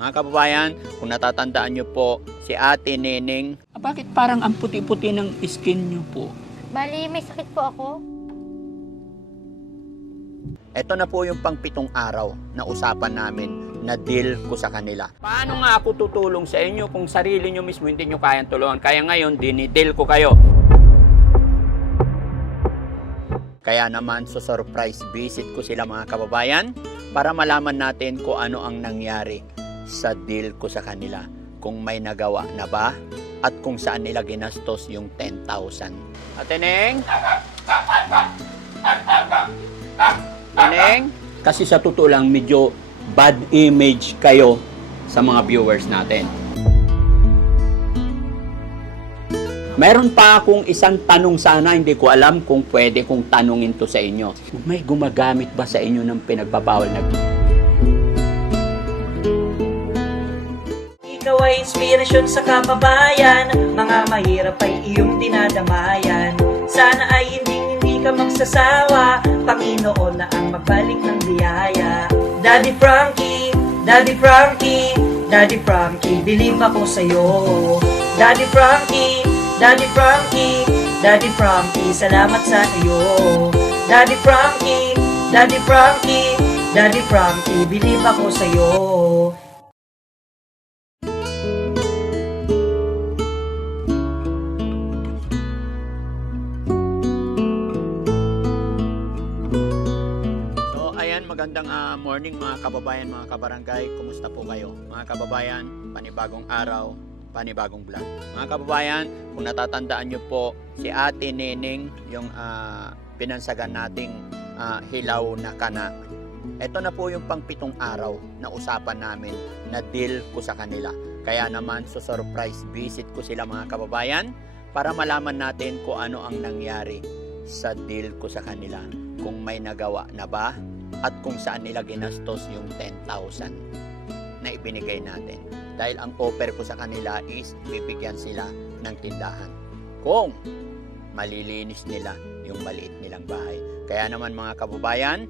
Mga kababayan, kung natatandaan nyo po, si Ate Neneng. Bakit parang ang puti-puti ng skin nyo po? Bali, may sakit po ako. Ito na po yung pang-7 araw na usapan namin na deal ko sa kanila. Paano nga ako tutulong sa inyo kung sarili nyo mismo hindi nyo kayang tulungan? Kaya ngayon, dinidil ko kayo. Kaya naman, surprise visit ko sila mga kababayan para malaman natin kung ano ang nangyari sa deal ko sa kanila. Kung may nagawa na ba at kung saan nila ginastos yung 10,000. Ate Neng? Neng, kasi sa totoo lang medyo bad image kayo sa mga viewers natin. Meron pa akong isang tanong sana, hindi ko alam kung pwede kong tanungin to sa inyo. May gumagamit ba sa inyo ng pinagbabawal na? Ikaw ay inspirasyon sa kababayan, mga mahirap ay iyong dinadamayan. Sana ay hindi ka magsasawa, Panginoon na ang magbalik ng biyaya. Daddy Frankie, Daddy Frankie, Daddy Frankie, believe ako sa'yo. Daddy Frankie, Daddy Frankie, Daddy Frankie, salamat sa iyo. Daddy Frankie, Daddy Frankie, Daddy Frankie, believe ako sa'yo. Magandang morning mga kababayan, mga kabarangay. Kumusta po kayo? Mga kababayan, panibagong araw, panibagong vlog. Mga kababayan, kung natatandaan nyo po, si Ate Neneng, yung pinansagan nating hilaw na kana. Ito na po yung pang-7 araw na usapan namin na deal ko sa kanila. Kaya naman, surprise visit ko sila mga kababayan para malaman natin kung ano ang nangyari sa deal ko sa kanila. Kung may nagawa na ba at kung saan nila ginastos yung 10,000 na ibinigay natin. Dahil ang offer ko sa kanila is bibigyan sila ng tindahan kung malilinis nila yung maliit nilang bahay. Kaya naman mga kababayan,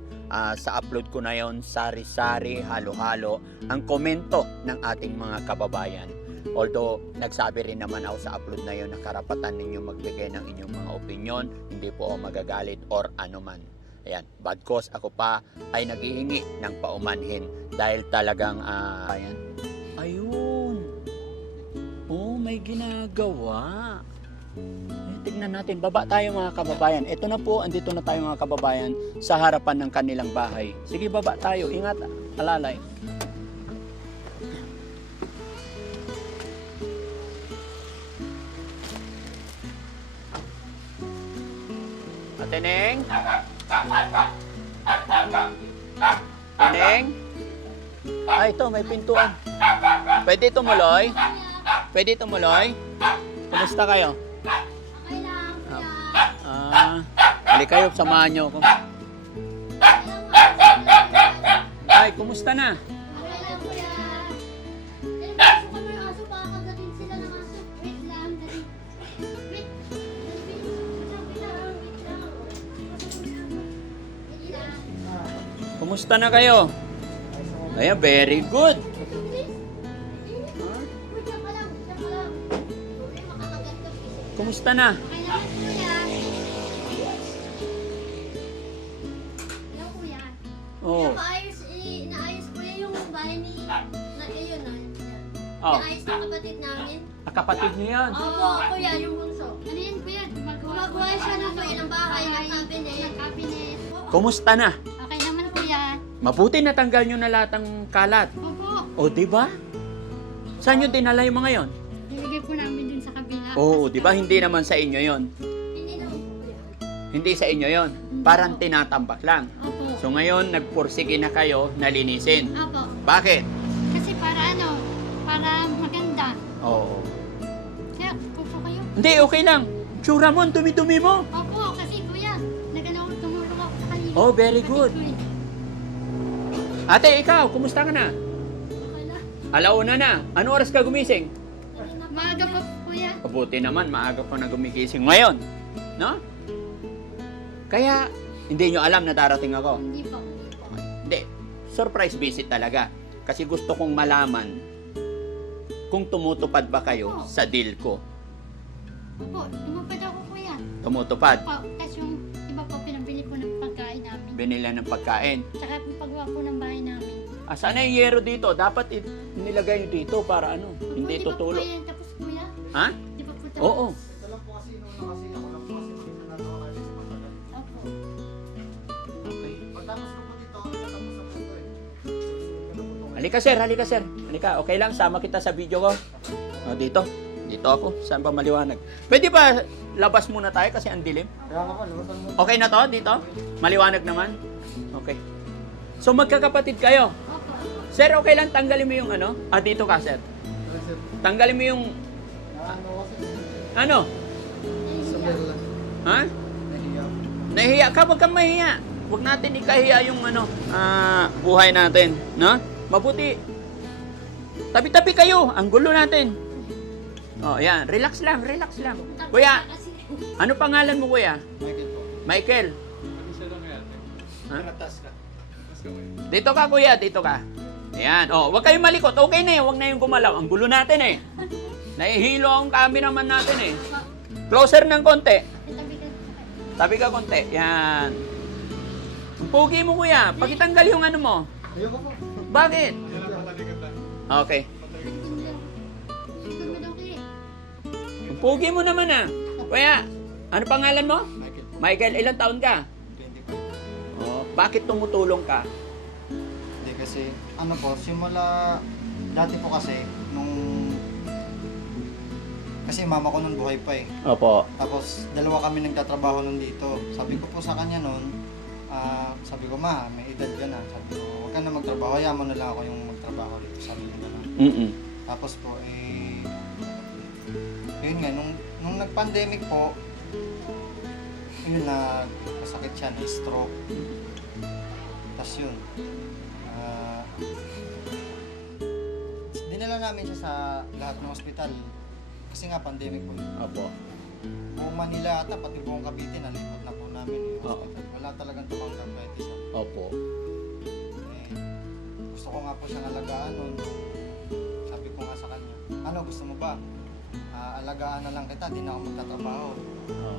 sa upload ko na yon, sari-sari, halo-halo ang komento ng ating mga kababayan. Although nagsabi rin naman ako sa upload na yon na karapatan ninyo magbigay ng inyong mga opinion, hindi po ako magagalit or anuman. Ayan, bad cause ako pa ay naghihingi ng paumanhin dahil talagang ayan. Ayun. Oh, may ginagawa. Tignan natin, baba tayo mga kababayan. Ito na po, andito na tayo mga kababayan sa harapan ng kanilang bahay. Sige, baba tayo. Ingat, alalay. Ate Neng? Neng? Ito, may pintuan. Pwede tumuloy? Pwede tumuloy? Kumusta kayo? Okay lang, Hali kayo, samahan nyo ako. Ay, kumusta na? Okay lang, kuya. Gusto ko ng aso, baka kagatin sila ng aso. Wait lang, dali. Wait. Kumusta na kayo? Ayan, very good. Kumusta na? Okay lang, kuya. Hello, kuya. Oh. Naayos kuya yung bahay ni... Ayun na. Oh. Naayos ng kapatid namin. Kapatid niyo yan. Opo, kuya, yung bunso. Ano yan, kuya? Gumagawa siya ng kuya ng bahay, ng cabinet. Kumusta na? Okay naman, kuya. Mabuti natanggal nyo na lahat ng kalat. Opo. O, di ba? Saan nyo dinala yung mga yon? Nilagay po namin dun sa kabila. Oo, di ba? Hindi naman sa inyo yon. Hindi naman po, kuya. Hindi sa inyo yon. Parang tinatambak lang. Opo. So ngayon, nagpursige na kayo na linisin. Opo. Bakit? Kasi para maganda. Oo. Kaya, pupo kayo. Hindi, okay lang. Tsura mo, ang dumi-dumi mo. Opo, kasi kuya, tumulong ako sa kanila. Oh, very good. Kuya. Ate, ikaw, kumusta ka na? Okay lang. Alauna na. Ano oras ka gumising? Maaga pa, kuya. Mabuti naman, maaga pa na gumigising ngayon. No? Kaya, hindi nyo alam na darating ako. Hindi po. Hindi. Surprise visit talaga. Kasi gusto kong malaman kung tumutupad ba kayo sa deal ko. Opo, tumupad ako kuya. Tumutupad. Opo, tapos yung iba po, pinabili po ng pagkain namin. Binila ng pagkain. Tsaka po paggawa po ng bahay namin. Sana yung yero dito? Dapat nilagay nyo dito para ano? Opo, Hindi di ba po tutulog. yan tapos kuya? Ha? Di ba po tapos? Oo. Ito lang po kasi nung nakasi ako lang po kasi nung ginagawa namin si Pagkagal. Opo. Okay. Pagtapos ko po dito, natapos na po ito eh. Susunod ko na po ito. Halika sir, halika sir. Halika, okay lang, sama kita sa video ko. Dito. Dito ako. Saan pa maliwanag? Pwede ba labas muna tayo kasi ang dilim? Kaya nga po, lumasan mo. Okay na to dito? Maliwanag naman? Okay. So magkakapatid kayo. Opo. Sir, okay lang tanggalin mo yung ano? Dito ka sir. Sir, Tanggalin mo yung ano kasi? ano? Sumir lang. Ha? Nahiya. Nahiya ka, wag kang mahiya. Huwag natin ikahiya yung ano, buhay natin, no? Mabuti. Tabi-tabi kayo, ang gulo natin. Oh, yan, relax lang, relax lang. Kuya, Kasi, ano pangalan mo kuya? Michael po. Michael. Ha? Taas ka. Taas ka mo yun. Dito ka kuya, dito ka. Ayan, oh, huwag kayong malikot. Okay na yun, huwag na yung gumalaw. Ang gulo natin eh. Nahihilo ang cameraman natin eh. Closer ng konti. tabi ka. Tabi ka konti. Yan. Ang pogi mo kuya, pakitanggal yung ano mo. Ayoko po. Bakit? Yan ang patalikan tayo. Okay. Ikot mo daw kuya. Ang pogi mo naman ah. Kuya, ano pangalan mo? Michael po. Michael, ilang taon ka? 25. Oh, bakit tumutulong ka? Hindi kasi, ano po, simula, dati po kasi, kasi mama ko nun buhay pa eh. Opo. Tapos, dalawa kami nagtatrabaho nun dito. Sabi ko po sa kanya nun, sabi ko, ma, may edad ka na. Sabi ko, huwag ka na magtrabaho, hayaan mo na lang ako yung magtrabaho dito. Sabi ko gano'n. Mm-mm. Tapos po, yun nga, nung nag-pandemic po, yun na, masakit siya, na stroke. Tapos yun, dinala namin siya sa lahat ng ospital. Kasi nga, pandemic po yun. Opo. Buong Manila ata, pati buong Cavite, nalipot na po namin yung Oo. hospital. Wala talagang tumanggap kahit isa. Opo. Eh, gusto ko nga po siyang alagaan nun. Sabi ko nga sa kanya, ano gusto mo ba? Alagaan na lang kita, di na ako magtatrabaho. Oh.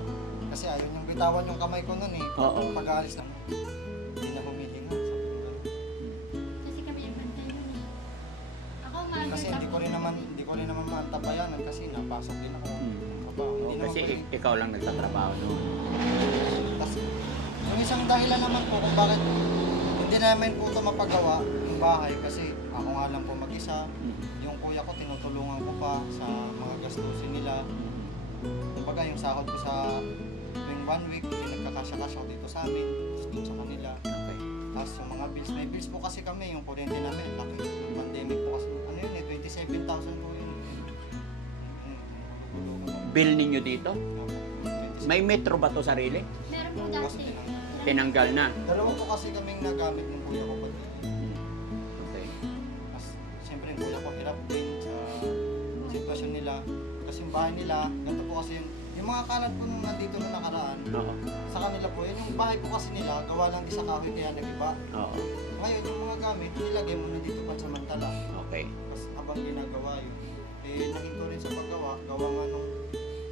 Kasi ayaw niyang bitawan yung kamay ko nun eh. Oo. Pag-aalis na, hindi na humihinga. Sabi ko gano'n. Kasi kami yung bantay nun eh. Ako umaga Kasi hindi ko rin naman maantabayanan kasi napasok din ako. Mm. Trabaho. Hindi naman Kasi pwede. ikaw lang nagtatrabaho, no? Tas, yung isang dahilan naman po kung bakit hindi namin po ito mapagawa yung bahay kasi ako nga lang po mag-isa. Yung kuya ko tinutulungan ko pa sa mga gastusin nila. Kumbaga yung sahod ko sa tuwing 1 week, yung nagkakasya-kasya ko dito sa amin, tapos dun sa kanila. Okay. Tapos yung mga bills, may bills po kasi kami, yung kuryente namin, laki. Yung pandemic po kasi, ano yun eh, 27,000 po yun. Bill ninyo dito? 27,000. May metro ba to sarili? Meron po Tapos dati. Tinanggal na. Dalawa po kasi kaming nagamit ng kuya ko pati. Okay. Mas, siyempre yung kuya ko hirap din sa sitwasyon nila. Kasi yung bahay nila, ganito po kasi yung mga kalat po nung nandito nung nakaraan, Oo. sa kanila po, yun yung bahay po kasi nila, gawa lang di sa kahoy kaya nag-iba. Oo. Ngayon, yung mga gamit, nilagay mo na dito pansamantala. Okay. Tapos habang ginagawa yun, nahinto rin sa paggawa, gawa nga nung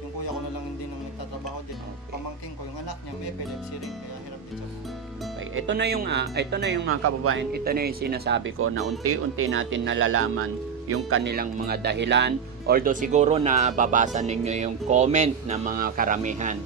yung kuya ko na lang hindi nang nagtatrabaho din. Pamangking ko, yung anak niya, may epilepsy rin, kaya hirap din sa buhay. Okay. Ito na yung mga kababayan, ito na yung sinasabi ko na unti-unti natin nalalaman yung kanilang mga dahilan. Although siguro nababasa ninyo yung comment ng mga karamihan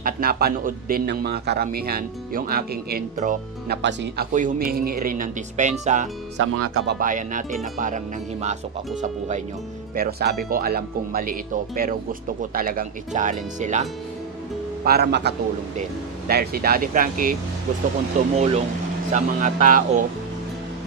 at napanood din ng mga karamihan yung aking intro na ako'y humihingi rin ng dispensa sa mga kababayan natin na parang nanghimasok ako sa buhay nyo. Pero sabi ko, alam kong mali ito, pero gusto ko talagang i-challenge sila para makatulong din. Dahil si Daddy Frankie, gusto kong tumulong sa mga tao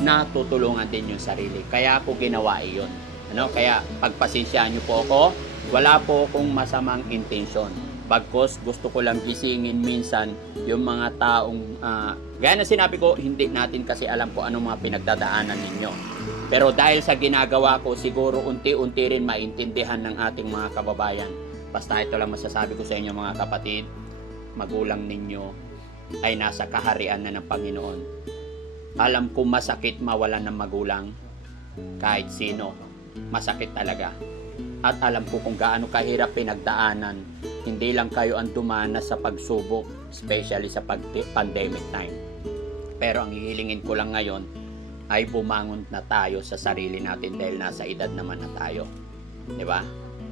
na tutulungan din yung sarili. Kaya ako ginawa iyon. Kaya pagpasensyaan niyo po ako, wala po akong masamang intensyon. Bagkos gusto ko lang gisingin minsan yung mga taong, gaya na sinabi ko, hindi natin kasi alam po anong mga pinagdadaanan ninyo. Pero dahil sa ginagawa ko, siguro unti-unti rin maintindihan ng ating mga kababayan. Basta ito lang masasabi ko sa inyo mga kapatid, magulang ninyo ay nasa kaharian na ng Panginoon. Alam ko masakit mawalan ng magulang, kahit sino. Masakit talaga. At alam ko kung gaano kahirap pinagdaanan. Hindi lang kayo ang dumanas sa pagsubok, especially sa pandemic time. Pero ang hihilingin ko lang ngayon ay bumangon na tayo sa sarili natin dahil nasa edad naman na tayo. Di ba?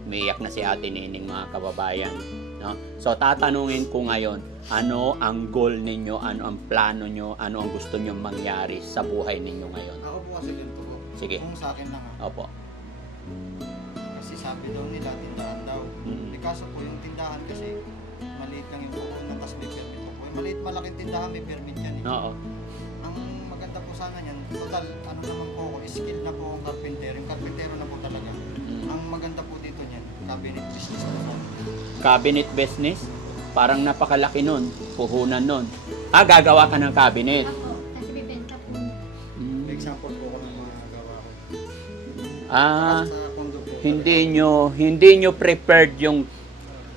Umiiyak na si Ate Nining, mga kababayan. No? So tatanungin ko ngayon, ano ang goal ninyo, ano ang plano nyo, ano ang gusto nyo mangyari sa buhay ninyo ngayon? Ako po kasi ganito po. Sige. Kung sa akin lang Opo. Kasi sabi daw nila, tindahan daw. Mm. Kaso po yung tindahan kasi maliit lang yung puhunan, tapos may permit po. Yung maliit malaking tindahan, may permit yan eh. Oo. Ang maganda po sana yan, total, ano naman po ako, skill na po ang carpenter. Yung carpentero na po talaga. Mm. Ang maganda po dito niyan, cabinet business po sana. Cabinet business? Parang napakalaki nun. Puhunan nun. Gagawa ka ng cabinet. Ako, kasi bibenta po. Mm. Example po ako ng mga gawa ko. Ah, Sa condo po. hindi nyo prepared yung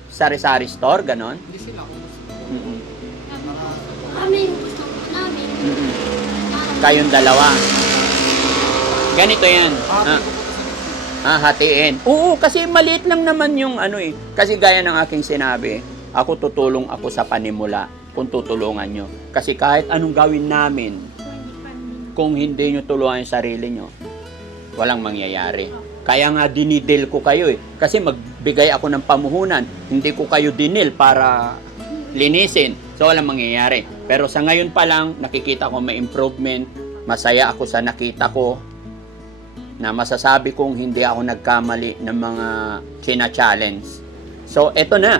sari-sari store, ganon? Hindi sila kung gusto po. Mm-mm. Kami, gusto po namin. Mm-mm. Parang- Kayong dalawa. Ganito yan. Hatiin. Oo, kasi maliit lang naman yung ano eh. Kasi gaya ng aking sinabi, ako tutulong ako sa panimula kung tutulungan nyo. Kasi kahit anong gawin namin, kung hindi nyo tulungan yung sarili nyo, walang mangyayari. Kaya nga dinidil ko kayo eh. Kasi magbigay ako ng pamuhunan, hindi ko kayo dinil para linisin. So walang mangyayari. Pero sa ngayon pa lang, nakikita ko may improvement. Masaya ako sa nakita ko na masasabi kong hindi ako nagkamali ng mga china-challenge. So eto na.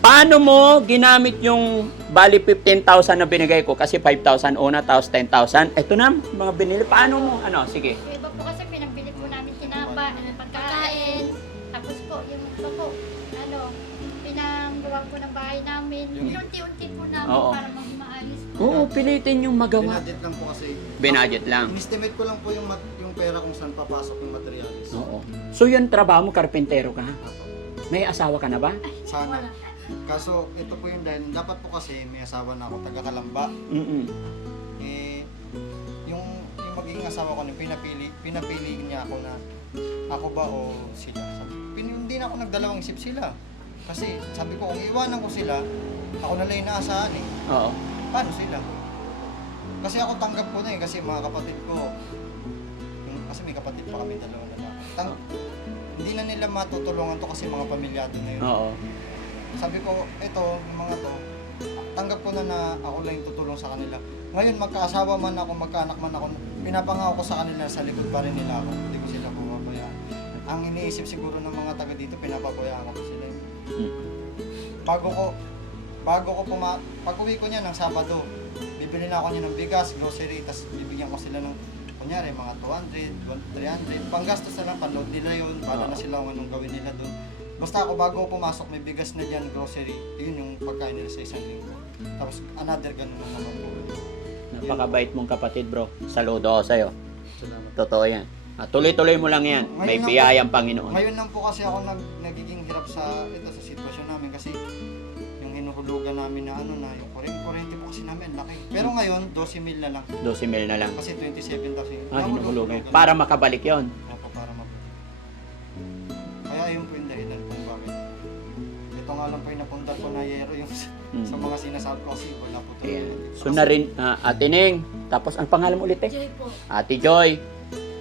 Paano mo ginamit yung bali 15,000 na binigay ko? Kasi 5,000 una, tapos 10,000. Ito na, mga binili. Paano mo? Ano? Sige. Yung iba po kasi pinabili po namin tinapa, pagkain. Tapos po, yung iba po, pinanggawa po ng bahay namin. Unti-unti po namin Oo. para maayos po. Oo, pilitin yung magawa. Binadget lang po kasi. Binadget lang. In-estimate ko lang po yung pera kung saan papasok yung materials. Oo. So yun, trabaho mo, karpentero ka ha? May asawa ka na ba? Sana. Kaso ito po yung dahil dapat po kasi may asawa na ako, taga Kalamba. Mm-mm. Eh yung magiging asawa ko, pinapili niya ako na ako ba o sila. Hindi na ako nagdalawang isip sila. Kasi sabi ko, kung iwanan ko sila, ako na lang inaasahan eh. Oo. Paano sila? Kasi ako tanggap ko na eh, kasi mga kapatid ko, kasi may kapatid pa kami dalawa na lang. Hindi na nila matutulungan to kasi mga pamilyado na yun. Oo. Sabi ko, ito, yung mga to, tanggap ko na ako lang yung tutulong sa kanila. Ngayon, magkaasawa man ako, magkaanak man ako, pinapangako ko sa kanila, sa likod pa rin nila ako. Hindi ko sila bumabayaan. Ang iniisip siguro ng mga taga dito, pinapabayaan ko sila. Pag-uwi ko niya ng Sabado, bibili na ako niya ng bigas, grocery, tapos bibigyan ko sila ng, kunyari, mga 200, 300, panggastos na lang, panload nila yun, para na sila kung anong gawin nila doon. Basta ako bago ako pumasok, may bigas na dyan, grocery, yun yung pagkain nila sa isang linggo. Tapos another ganun naman po. Napakabait mong kapatid, bro. Saludo ako sa'yo. Salamat. Totoo yan. Tuloy-tuloy mo lang yan. May biyayang Panginoon. Ngayon lang po kasi ako nagiging hirap sa sitwasyon namin kasi yung hinuhulugan namin na yung kuryente po kasi namin, laki. Pero ngayon, 12,000 na lang. 12,000 na lang. Kasi 27,000. Hinuhulugan. Para makabalik yon. Para Kaya yun po yung dahilan kung bakit. Ito nga lang po yung napundar ko na yero yung sa mga sinasabi ko kasi wala po talaga. Ayan. So na rin, Ate Ning, tapos ang pangalan mo ulit eh? Joy po. Ate Joy,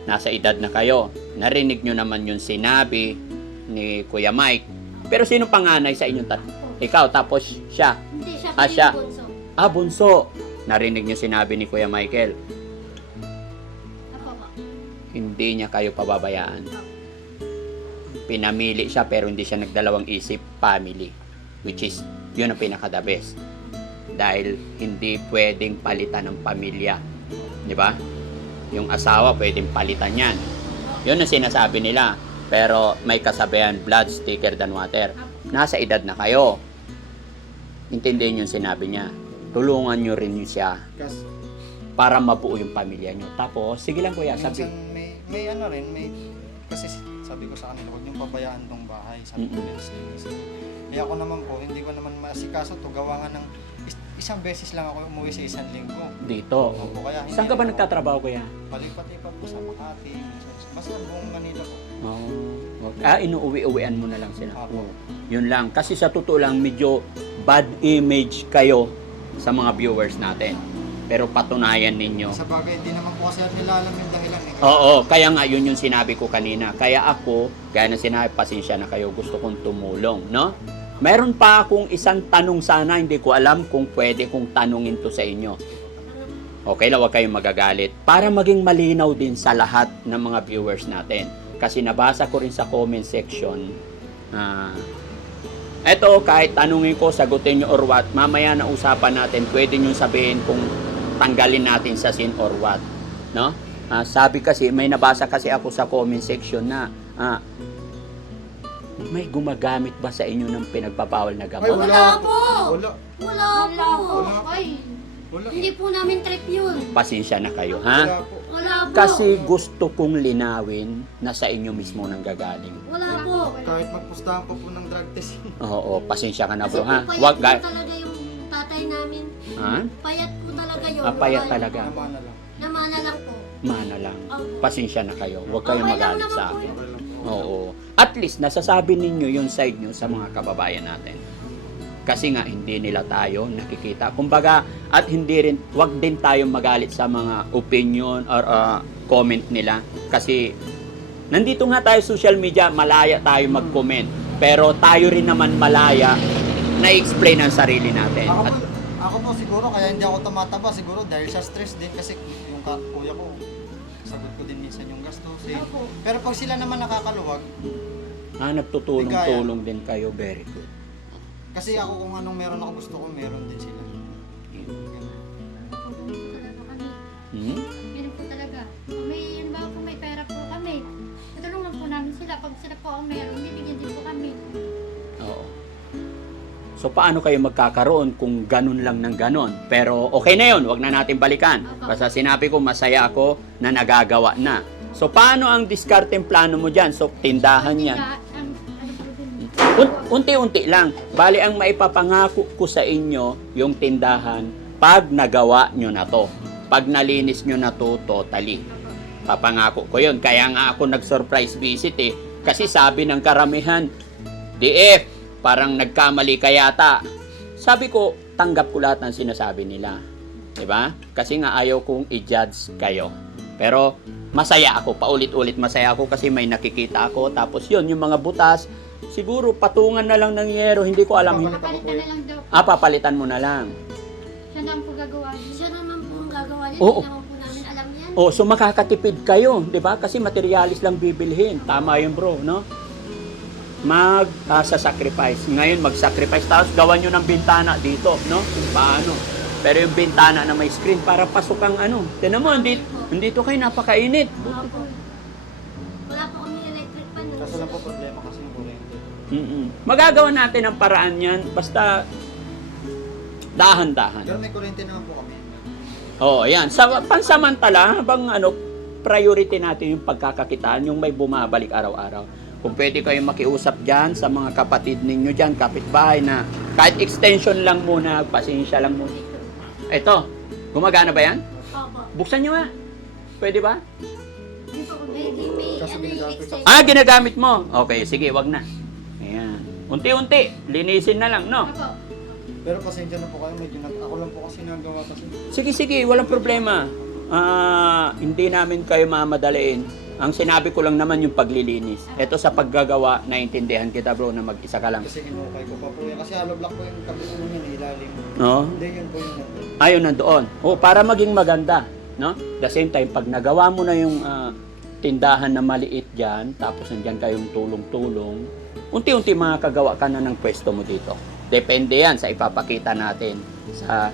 nasa edad na kayo. Narinig nyo naman yung sinabi ni Kuya Mike. Pero sino panganay sa inyong tatlo? Ikaw, tapos siya. Hindi siya Ah, siya. yung bunso. Bunso. Narinig nyo sinabi ni Kuya Michael. Ako po. Hindi niya kayo pababayaan. Pinamili siya pero hindi siya nagdalawang isip, family. Which is, yun ang pinaka-the best. Dahil hindi pwedeng palitan ng pamilya. Di ba? Yung asawa pwedeng palitan yan. Yun ang sinasabi nila. Pero may kasabihan, blood is thicker than water. Nasa edad na kayo. Intindihin yung sinabi niya. Tulungan nyo rin siya Kasi para mabuo yung pamilya nyo. Tapos, sige lang kuya, sabi. minsan may kasi sabi ko sa kanila, huwag niyong pabayaan tong bahay. Sabi ko, linis. Kaya ako naman po, hindi ko naman maasikaso to. Gawa nga ng isang beses lang ako umuwi sa isang linggo. Dito. Opo, kaya hindi Saan ka ba rin ako- nagtatrabaho kuya? Palipat-lipat po sa Makati. Basta buong Manila po. Inuuwi-uwian mo na lang sila. Opo. Yun lang. Kasi sa totoo lang, medyo bad image kayo sa mga viewers natin. Pero patunayan ninyo. Sa bagay, hindi naman po kasi nila alam yung dahilan eh. Oo, kaya nga yun yung sinabi ko kanina. Kaya ako, gaya na sinabi, pasensya na kayo, gusto kong tumulong, no? Meron pa akong isang tanong sana, hindi ko alam kung pwede kong tanungin to sa inyo. Okay lang, huwag kayong magagalit. Para maging malinaw din sa lahat ng mga viewers natin. Kasi nabasa ko rin sa comment section, eto, kahit tanungin ko, sagutin nyo or what, mamaya na usapan natin, pwede nyo sabihin kung tanggalin natin sa sin or what. No? Sabi kasi, may nabasa kasi ako sa comment section na, may gumagamit ba sa inyo ng pinagpapawal na Ay, gamot? Wala po! Wala. Wala po! Wala. Ay, Wala. Hindi po namin trip yun. Pasensya na kayo, ha? Wala po. Wala po. Kasi gusto kong linawin na sa inyo mismo nang gagaling. Wala po. Kahit magpustahan pa po ng drug test. Oo, pasensya ka na Kasi bro, ha? po, payat Wag, po talaga yung tatay namin. ha? Payat po talaga yun. Payat Wala- talaga. Tama na lang. Namana lang po. Mana lang. Opo. Pasensya na kayo. Huwag kayong Okay lang magalit naman sa po akin. yun. Okay lang po. Oo. At least, nasasabi ninyo yung side nyo sa mga kababayan natin. Kasi nga, hindi nila tayo nakikita. Kumbaga, at hindi rin, wag din tayo magalit sa mga opinion or comment nila. Kasi, nandito nga tayo social media, malaya tayo mag-comment. Pero tayo rin naman malaya na explain ang sarili natin. Ako At, po, ako po siguro kaya hindi ako tumataba siguro dahil sa stress din kasi yung kuya ko sagot ko din minsan yung gastos eh. Opo. Pero pag sila naman nakakaluwag, nagtutulong-tulong din kayo. Very good. kasi ako kung anong meron ako gusto ko, meron din sila. Ganun. ganun po talaga kami. Hmm? Ganun po talaga. Kung may, yun ba, kung may pera po kami, tutulungan po namin sila. Pag sila po ang meron, bibigyan din po kami. Oo. So, paano kayo magkakaroon kung ganun lang ng ganun? Pero, okay na yun. Huwag na natin balikan. Basta sinabi ko, masaya ako na nagagawa na. So, paano ang discarding plano mo dyan? So, tindahan yan. Kaya, ang, ano po din, Unti-unti lang. Bali, ang maipapangako ko sa inyo, yung tindahan, pag nagawa nyo na to. Pag nalinis nyo na to, totally. Papangako ko yun. Kaya nga ako nag-surprise visit eh. Kasi sabi ng karamihan, DF, parang nagkamali ka yata. Sabi ko, tanggap ko lahat ng sinasabi nila. 'Di ba? Kasi nga ayaw kong i-judge kayo. Pero masaya ako, paulit-ulit masaya ako kasi may nakikita ako. Tapos yun, yung mga butas, siguro patungan na lang ng yero, hindi ko alam. papalitan na lang daw. Papalitan mo na lang. Siya na ang po gagawa din. Siya naman po ang gagawa niya. Oo. Hindi naman po namin alam yan. O, so makakatipid kayo, 'di ba? Kasi materialis lang bibilhin. Tama 'yun, bro, no? Sa sacrifice. Ngayon, mag-sacrifice. Tapos, gawan nyo ng bintana dito, no? Kung paano. Pero yung bintana na may screen, para pasok ang ano. Tinan mo, hindi to kayo napakainit. Wala po. Wala po kami electric pan. Kaso lang po problema kasi yung kuryente. Magagawa natin ang paraan yan, basta dahan-dahan. Pero may kuryente naman po kami. Oo, yan. Sa pansamantala, habang priority natin yung pagkakakitaan, yung may bumabalik araw-araw. Kung pwede kayong makiusap dyan sa mga kapatid ninyo dyan, kapitbahay na kahit extension lang muna, pasensya lang muna. Ito, gumagana ba yan? Opo. Buksan nyo nga. Pwede ba? Hindi po kami. May Kasi ano yung ginagamit ko. extension. Ginagamit mo. Okay, sige, wag na. Ayan. Unti-unti, linisin na lang, no? Opo. Pero pasensya na po kayo, medyo ako lang po kasi nagawa kasi. Sige, walang problema. Hindi namin kayo mamadaliin. Ang sinabi ko lang naman yung paglilinis. Ito sa paggagawa, naintindihan kita bro na mag-isa ka lang. Kasi hinukay ko pa po yan. Kasi hollow block po yung kabila niya, ilalim. No? Hindi, yun po yung nandun. Ayun, nandoon. Para maging maganda. No? The same time, pag nagawa mo na yung tindahan na maliit dyan, tapos nandyan kayong tulong-tulong, unti-unti makakagawa ka na ng pwesto mo dito. Depende yan sa ipapakita natin sa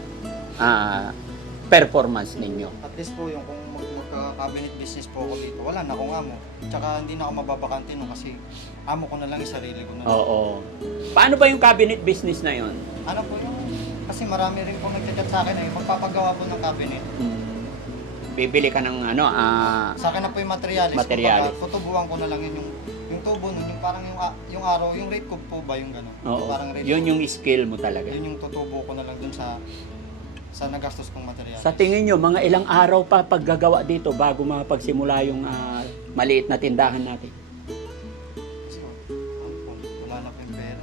performance ninyo. At least po yung kung magka-cabinet business po ako dito, wala na akong amo. Tsaka hindi na ako mababakante nun kasi amo ko na lang yung sarili ko na lang. Oo. Paano ba yung cabinet business na yon? Ano po yung, kasi marami rin po nagchat sa akin magpapagawa po ng cabinet. Bibili ka ng Sa akin na po yung materialis. Materialis. Kumbaga, tutubuan ko na lang yun yung tubo nun, yung parang yung araw, yung rate ko po ba yung gano'n? Oo. Parang rate Yun ko. yung skill mo talaga. Yun yung tutubo ko na lang dun sa sa nagastos kong material. Sa tingin nyo, mga ilang araw pa paggagawa dito bago mapagsimula yung maliit na tindahan natin? Wala na po yung pera.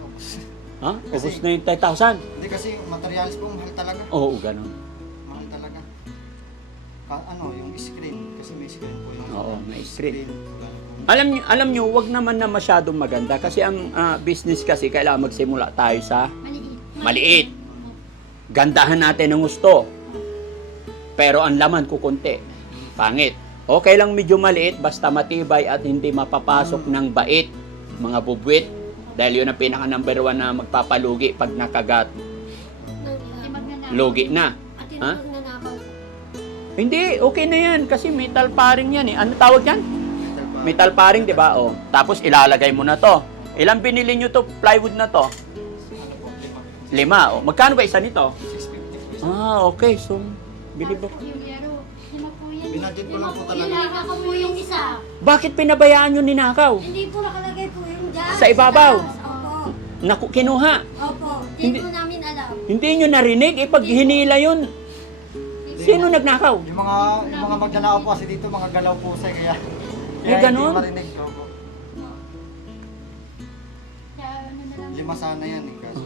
Ha? Ubus Kasi- na yung 10,000? Hindi kasi materials po mahal talaga. Oo, ganun. Mahal talaga. Yung screen. Kasi may screen po yung... Oo, may screen. Wala na po. Alam nyo, wag naman na masyadong maganda kasi ang business kasi kailangan magsimula tayo sa maliit. Gandahan natin ang gusto. Pero ang laman kukunti. Pangit. Okay lang medyo maliit basta matibay at hindi mapapasok ng bait, mga bubwit. Dahil yun ang pinaka number 1 na magpapalugi pag nakagat. Lugi na. At Ha? yung nagnanakaw. Hindi, okay na yan kasi metal paring yan eh. Ano tawag yan? Metal paring, di ba? Oh. Tapos ilalagay mo na to. Ilang binili nyo to plywood na to? 5. Oh. Magkano ba isa nito? 650 po. Okay. So, bili ba? Yung yero, lima po yan. Binadget ko lang po talaga. Ninakaw ko po yung isa. Bakit pinabayaan nyo ninakaw? Hindi po nakalagay po yung dyan. Sa ibabaw? Opo. Kinuha. Opo. Hindi- Hindi po namin alam. Hindi nyo narinig? Pag hinila yun. Sino nagnakaw? Yung mga magnanakaw po kasi dito, mga galaw po sa kaya... Ay, ganon? Hindi marinig ko po. Kaya ano na lang. 5 sana yan eh. Kaso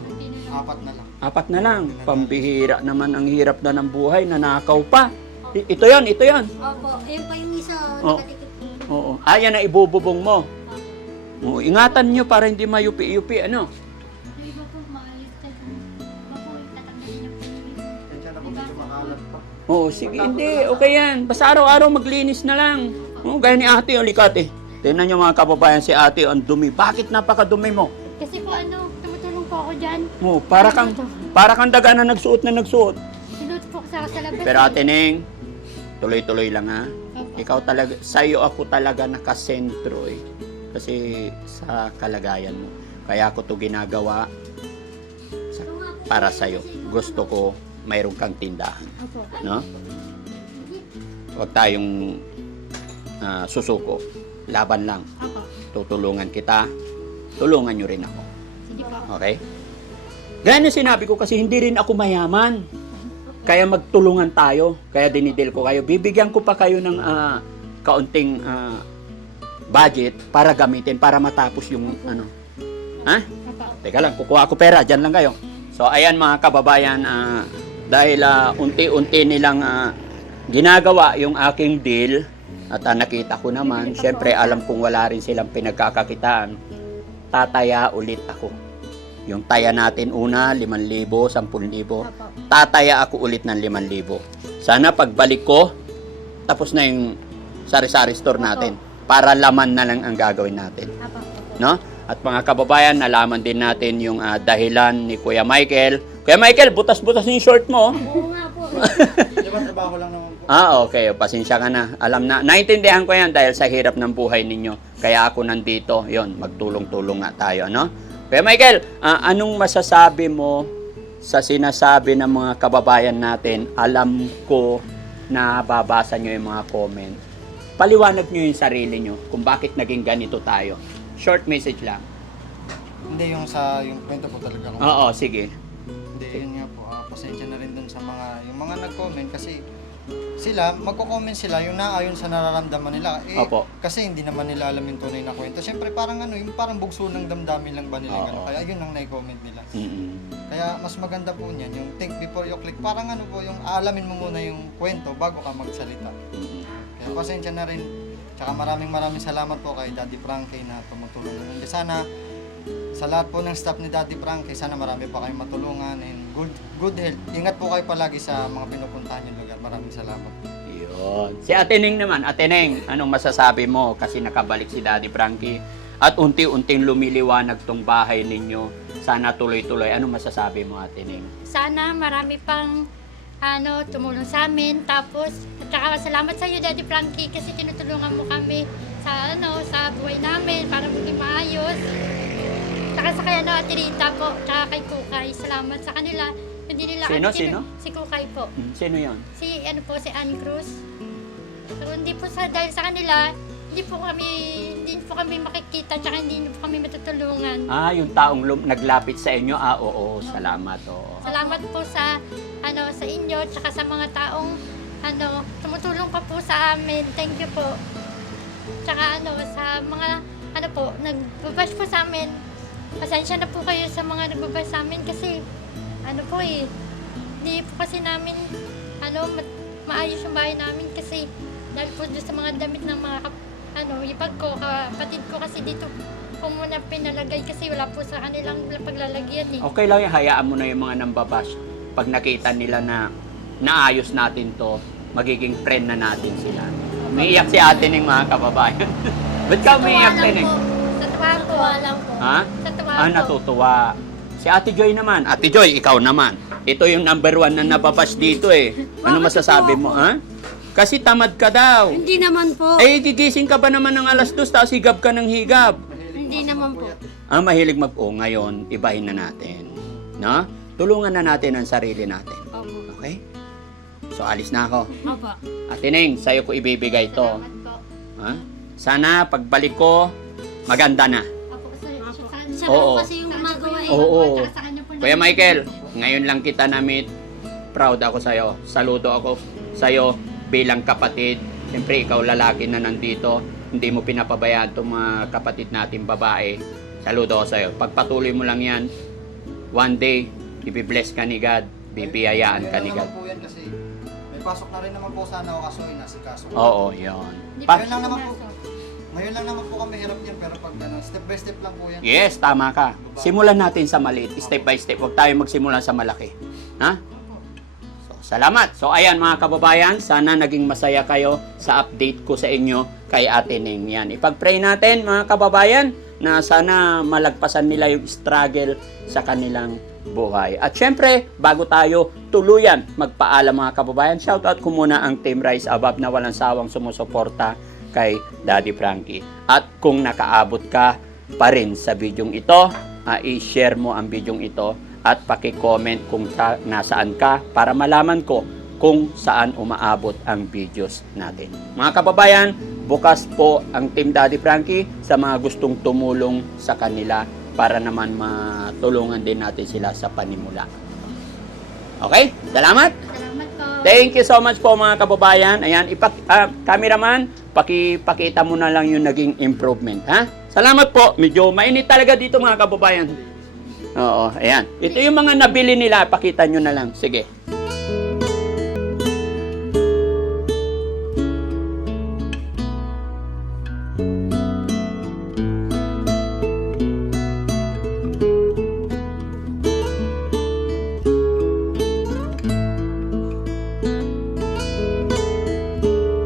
4 na lang. 4 na lang. Pambihira naman ang hirap na ng buhay. Nanakaw pa. Ito yon. Opo. Ayun pa yung isa. Oh. Nakatikit po. Oo. Ayan na ibububong mo. Oo, ingatan nyo para hindi mayupi-yupi. Ano? Yung iba po, maayos tayo. Iba po, itatanggalin niyo po yung Yan siya na po, medyo makalat pa. Oo, sige. Hindi. Okay yan. Basta araw-araw maglinis na lang. Oo, gaya ni ate. O, likate. Tingnan nyo mga kababayan si ate. Ang dumi. Bakit napakadumi mo? Kasi po tumutulong po ako dyan. Oo, para kang daga na nagsuot. Sinut po ko sa labas. Pero ate Neng, tuloy-tuloy lang ha. Opo. Ikaw talaga, sa'yo ako talaga nakasentro eh. Kasi sa kalagayan mo. Kaya ako to ginagawa para sa'yo. Gusto ko mayroon kang tindahan. Opo. No? Huwag tayong susuko. Laban lang. Opo. Tutulungan kita. Tulungan nyo rin ako. Sige po. Okay? Gaya na sinabi ko kasi hindi rin ako mayaman. Kaya magtulungan tayo. Kaya dinidil ko kayo. Bibigyan ko pa kayo ng kaunting budget para gamitin, para matapos yung ano. Ha? Opo. Teka lang, kukuha ako pera. Diyan lang kayo. So, ayan mga kababayan, dahil unti-unti nilang ginagawa yung aking deal at nakita ko naman, syempre alam kong wala rin silang pinagkakakitaan, tataya ulit ako. Yung taya natin una, 5,000, 10,000. Tataya ako ulit ng 5,000. Sana pagbalik ko, tapos na yung sari-sari store natin. Para laman na lang ang gagawin natin. Opo. No? At mga kababayan, nalaman din natin yung dahilan ni Kuya Michael. Kuya Michael, butas-butas yung short mo. Oo nga po. Di ba trabaho lang naman po? Okay. Pasensya ka na. Alam na. Naintindihan ko yan dahil sa hirap ng buhay ninyo. Kaya ako nandito. Yon, magtulong-tulong nga tayo. Ano? Kuya Michael, anong masasabi mo sa sinasabi ng mga kababayan natin? Alam ko na babasa nyo yung mga comment. Paliwanag nyo yung sarili nyo kung bakit naging ganito tayo. Short message lang. Hindi yung kwento po talaga. Oo, sige. Hindi, yun nga po. Pasensya na rin dun sa yung mga nag-comment kasi sila, magko-comment sila yung naayon sa nararamdaman nila. Opo. Kasi hindi naman nila alam yung tunay na kwento. Siyempre parang yung parang bugso ng damdamin lang ba nila. Oo. Ganun. Kaya yun ang na-comment nila. Mm-mm. Kaya mas maganda po niyan, yung think before you click. Parang yung aalamin mo muna yung kwento bago ka magsalita. Mm-mm. Kaya pasensya na rin. Tsaka maraming salamat po kay Daddy Frankie na tumutulong naman. Sana sa lahat po ng staff ni Daddy Frankie, sana marami pa kayong matulungan and good health. Ingat po kayo palagi sa mga pinupuntahan niyong lugar. Maraming salamat. Yun. Si Ate Neng naman. Ate Neng, anong masasabi mo? Kasi nakabalik si Daddy Frankie at unti-unting lumiliwanag tong bahay ninyo. Sana tuloy-tuloy. Anong masasabi mo, Ate Neng? Sana marami pang tumulong sa amin. Tapos, at saka salamat sa iyo, Daddy Frankie, kasi tinutulungan mo kami sa buhay namin para maging maayos. Saka sa kaya Ate Rita po, saka kay Kukay. Salamat sa kanila. Hindi nila Sino? Si Kukay po. Sino yon? Si Ann Cruz. So, hindi po dahil sa kanila, hindi po kami makikita, tsaka hindi po kami matutulungan. Yung taong naglapit sa inyo, oo, salamat, oo. Salamat po sa sa inyo, tsaka sa mga taong tumutulong pa po sa amin. Thank you po. Tsaka sa mga nagbabash po sa amin. Pasensya na po kayo sa mga nagbabash sa amin kasi hindi po kasi namin maayos yung bahay namin kasi dahil po doon sa mga damit ng mga ipag ko, kapatid ko kasi dito po muna pinalagay kasi wala po sa kanilang paglalagyan eh. Okay lang, hayaan mo na yung mga nambabash. Pag nakita nila na naayos natin to, magiging friend na natin sila. Umiiyak si ate ng mga kababayan. Ba't ka umiiyak din eh? Sa tuwa po. Lang po. Ha? Sa tuwa po. Natutuwa. Si Ate Joy naman. Ate Joy, ikaw naman. Ito yung number 1 na nababash dito eh. Ano masasabi mo, ha? Kasi tamad ka daw. Hindi naman po. Gigising ka ba naman ng alas 2 tapos higab ka ng higab? Hindi naman po. Mahilig ngayon, ibahin na natin. No? Tulungan na natin ang sarili natin. Opo. Okay? So, alis na ako. Opo. Ate Neng, sa'yo ko ibibigay to. Salamat po. Ha? Sana, pagbalik ko, maganda na. Opo, Siya Oo. po kasi yung gumagawa eh. Oo. Tsaka sa kanya po Kuya Michael, ngayon lang kita na-meet. Proud ako sa'yo. Saludo ako sa'yo bilang kapatid. Siyempre, ikaw lalaki na nandito. Hindi mo pinapabayaan itong mga kapatid natin babae. Saludo ako sa'yo. Pagpatuloy mo lang yan, one day, ibibless ka ni God. Bibiyayaan ka ni God. Meron naman po yan kasi may pasok na rin naman po sana ako kaso inasikaso ko. Oo, yun. Ngayon lang naman po. Ngayon lang naman po kami hirap yan pero pag step by step lang po yan. Yes, tama ka. Simulan natin sa maliit, step by step. Huwag tayo magsimula sa malaki. Ha? So, salamat. So, ayan mga kababayan, sana naging masaya kayo sa update ko sa inyo kay Ate Neng. Yan. Ipag-pray natin mga kababayan na sana malagpasan nila yung struggle sa kanilang buhay. At syempre, bago tayo tuluyan magpaalam mga kababayan, shoutout ko muna ang Team Rise Above na walang sawang sumusuporta kay Daddy Frankie. At kung nakaabot ka pa rin sa bidyong ito, i-share mo ang bidyong ito at paki-comment kung nasaan ka para malaman ko kung saan umaabot ang videos natin. Mga kababayan, bukas po ang Team Daddy Frankie sa mga gustong tumulong sa kanila para naman matulungan din natin sila sa panimula. Okay? Salamat! Salamat po. Thank you so much po mga kababayan. Ayan, cameraman, pakita mo na lang yung naging improvement, ha? Salamat po. Medyo mainit talaga dito mga kababayan. Oo, ayan. Ito yung mga nabili nila, pakita nyo na lang. Sige.